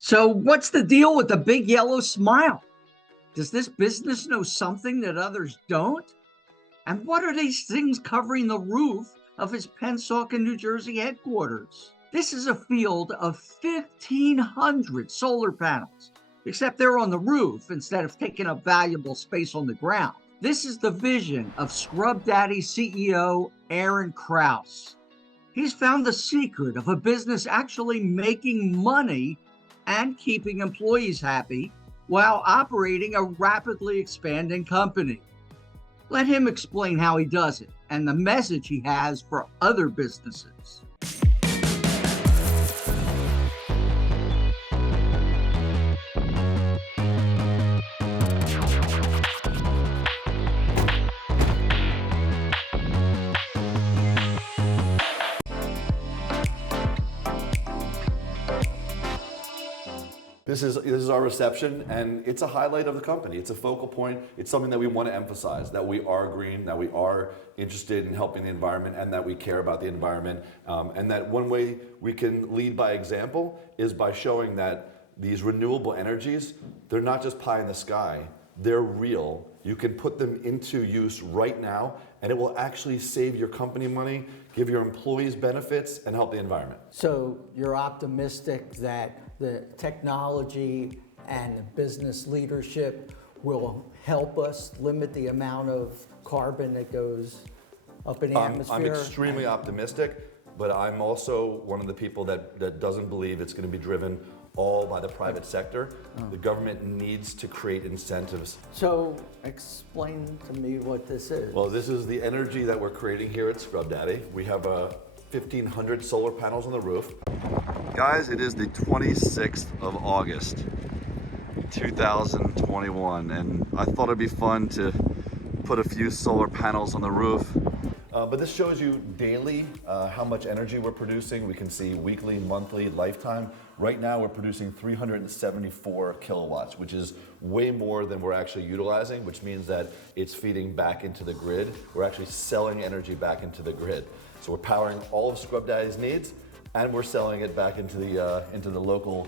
So, what's the deal with the big yellow smile? Does this business know something that others don't? And what are these things covering the roof of his Pennsauken, New Jersey headquarters? This is a field of 1,500 solar panels, except they're on the roof instead of taking up valuable space on the ground. This is the vision of Scrub Daddy CEO Aaron Krause. He's found the secret of a business actually making money and keeping employees happy while operating a rapidly expanding company. Let him explain how he does it and the message he has for other businesses. This is our reception, and it's a highlight of the company. It's a focal point. It's something that we want to emphasize, that we are green, that we are interested in helping the environment, and that we care about the environment. And that one way we can lead by example is by showing that these renewable energies, they're not just pie in the sky. They're real. You can put them into use right now, and it will actually save your company money, give your employees benefits, and help the environment. So you're optimistic that the technology and business leadership will help us limit the amount of carbon that goes up in the atmosphere? I'm extremely optimistic, but I'm also one of the people that doesn't believe it's going to be driven all by the private sector. The government needs to create incentives. So explain to me what this is. Well, this is the energy that we're creating here at Scrub Daddy. We have 1,500 solar panels on the roof. Guys, it is the 26th of August, 2021, and I thought it'd be fun to put a few solar panels on the roof. But this shows you daily how much energy we're producing. We can see weekly, monthly, lifetime. Right now we're producing 374 kilowatts, which is way more than we're actually utilizing, which means that it's feeding back into the grid. We're actually selling energy back into the grid. So we're powering all of Scrub Daddy's needs, and we're selling it back into the local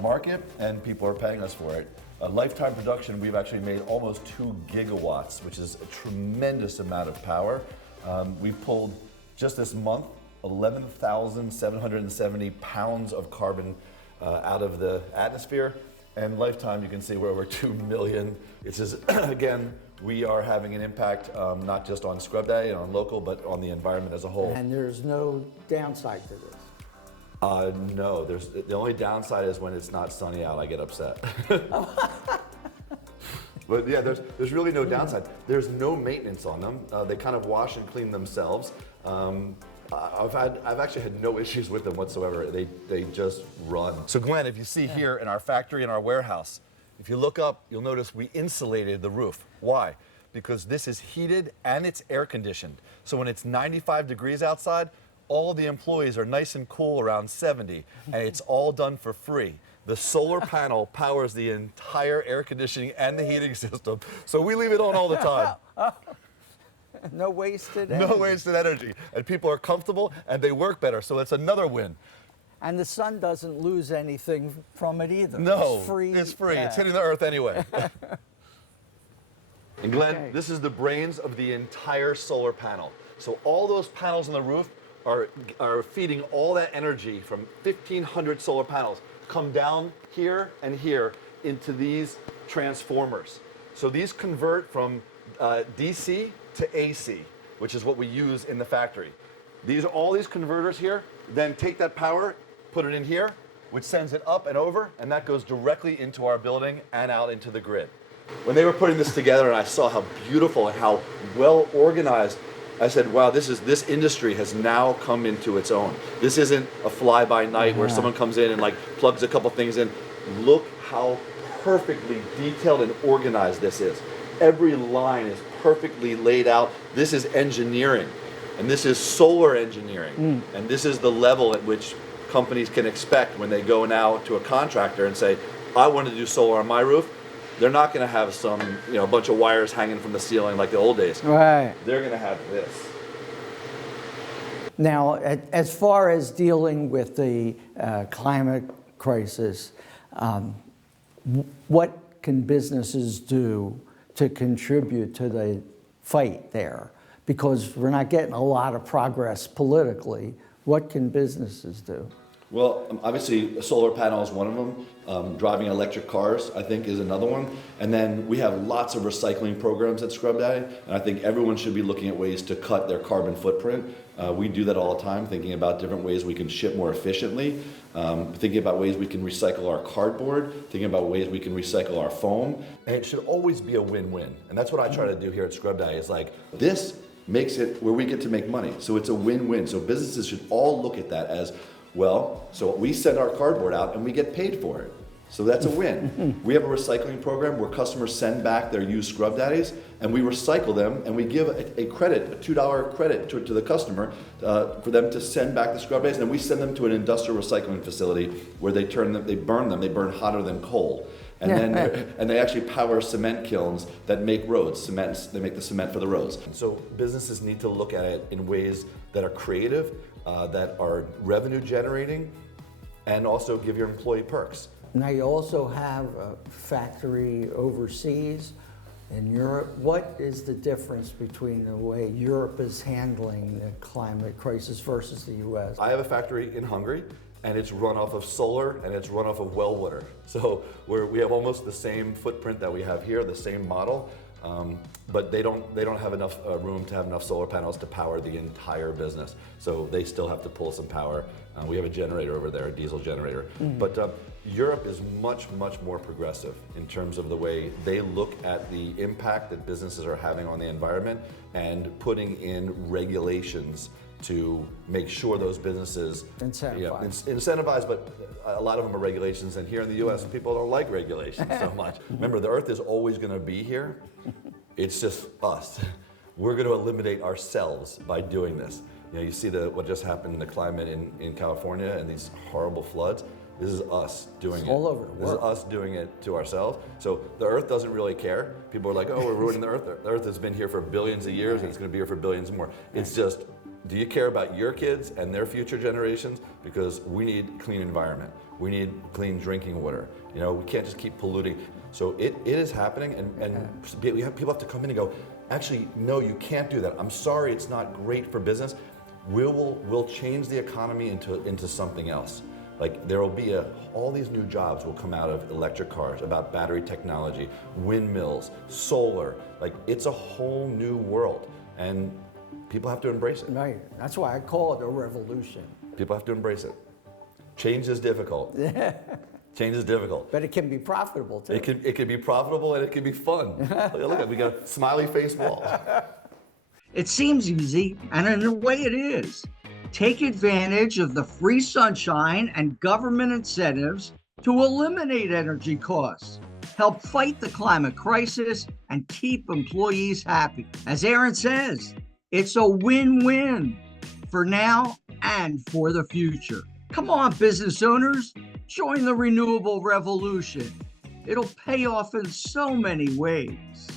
market, and people are paying us for it. Lifetime production, we've actually made almost 2 gigawatts, which is a tremendous amount of power. We've pulled, just this month, 11,770 pounds of carbon out of the atmosphere. And lifetime, you can see we're over 2 million. It's just, again, we are having an impact not just on Scrub Daddy and on local, but on the environment as a whole. And there's no downside to this? No, the only downside is when it's not sunny out, I get upset. But yeah, there's really no downside. There's no maintenance on them. They kind of wash and clean themselves. I've actually had no issues with them whatsoever. They just run. So Glenn, if you see here in our factory, in our warehouse, if you look up, you'll notice we insulated the roof. Why? Because this is heated and it's air conditioned. So when it's 95 degrees outside, all the employees are nice and cool around 70, and it's all done for free. The solar panel powers the entire air conditioning and the heating system, so we leave it on all the time. No wasted energy. No wasted energy. And people are comfortable and they work better, so it's another win. And the sun doesn't lose anything from it either. No, it's free. It's free. Yeah. It's hitting the earth anyway. And Glenn, Okay. This is the brains of the entire solar panel. So all those panels on the roof are feeding all that energy from 1,500 solar panels, come down here and here into these transformers. So these convert from DC to AC, which is what we use in the factory. All these converters here then take that power, put it in here, which sends it up and over, and that goes directly into our building and out into the grid. When they were putting this together and I saw how beautiful and how well organized, I said, wow, this industry has now come into its own. This isn't a fly-by-night where someone comes in and like plugs a couple things in. Look how perfectly detailed and organized this is. Every line is perfectly laid out. This is engineering, and this is solar engineering. And this is the level at which companies can expect when they go now to a contractor and say, I want to do solar on my roof. They're not going to have some, a bunch of wires hanging from the ceiling like the old days. Right. They're going to have this. Now, as far as dealing with the climate crisis, What can businesses do to contribute to the fight there? Because we're not getting a lot of progress politically. What can businesses do? Well, obviously, solar panel is one of them. Driving electric cars, I think, is another one. And then we have lots of recycling programs at Scrub Daddy, and I think everyone should be looking at ways to cut their carbon footprint. We do that all the time, thinking about different ways we can ship more efficiently, thinking about ways we can recycle our cardboard, thinking about ways we can recycle our foam. And it should always be a win-win. And that's what I try to do here at Scrub Daddy, is like, this makes it where we get to make money. So it's a win-win. So businesses should all look at that as, well, so we send our cardboard out and we get paid for it. So that's a win. We have a recycling program where customers send back their used Scrub Daddies and we recycle them, and we give a credit, a $2 credit to the customer for them to send back the Scrub Daddies, and then we send them to an industrial recycling facility where they burn them, they burn hotter than coal. And then and they actually power cement kilns that make roads, they make the cement for the roads. So businesses need to look at it in ways that are creative, that are revenue generating, and also give your employee perks. Now you also have a factory overseas in Europe. What is the difference between the way Europe is handling the climate crisis versus the US? I have a factory in Hungary, and it's run off of solar and it's run off of well water. So we have almost the same footprint that we have here, the same model, but they don't have enough room to have enough solar panels to power the entire business. So they still have to pull some power. We have a generator over there, a diesel generator. But Europe is much, much more progressive in terms of the way they look at the impact that businesses are having on the environment and putting in regulations to make sure those businesses incentivize, but a lot of them are regulations, and here in the US people don't like regulations so much. Remember, the earth is always going to be here. It's just us. We're going to eliminate ourselves by doing this. You know, you see what just happened in the climate in California and these horrible floods. This is us doing it. All over the world. This is us doing it to ourselves. So the earth doesn't really care. People are like, oh, we're ruining the earth. The earth has been here for billions of years and it's going to be here for billions more. It's just, do you care about your kids and their future generations? Because we need clean environment. We need clean drinking water. You know, we can't just keep polluting. So it is happening, and we have people have to come in and go, actually, no, you can't do that. I'm sorry, it's not great for business. We'll change the economy into something else. Like there will be all these new jobs will come out of electric cars, about battery technology, windmills, solar. Like it's a whole new world, and people have to embrace it. Right. That's why I call it a revolution. People have to embrace it. Change is difficult. Change is difficult. But it can be profitable too. It can be profitable and it can be fun. Look at, we got a smiley face wall. It seems easy, and in a way it is. Take advantage of the free sunshine and government incentives to eliminate energy costs, help fight the climate crisis, and keep employees happy. As Aaron says, it's a win-win for now and for the future. Come on, business owners, join the renewable revolution. It'll pay off in so many ways.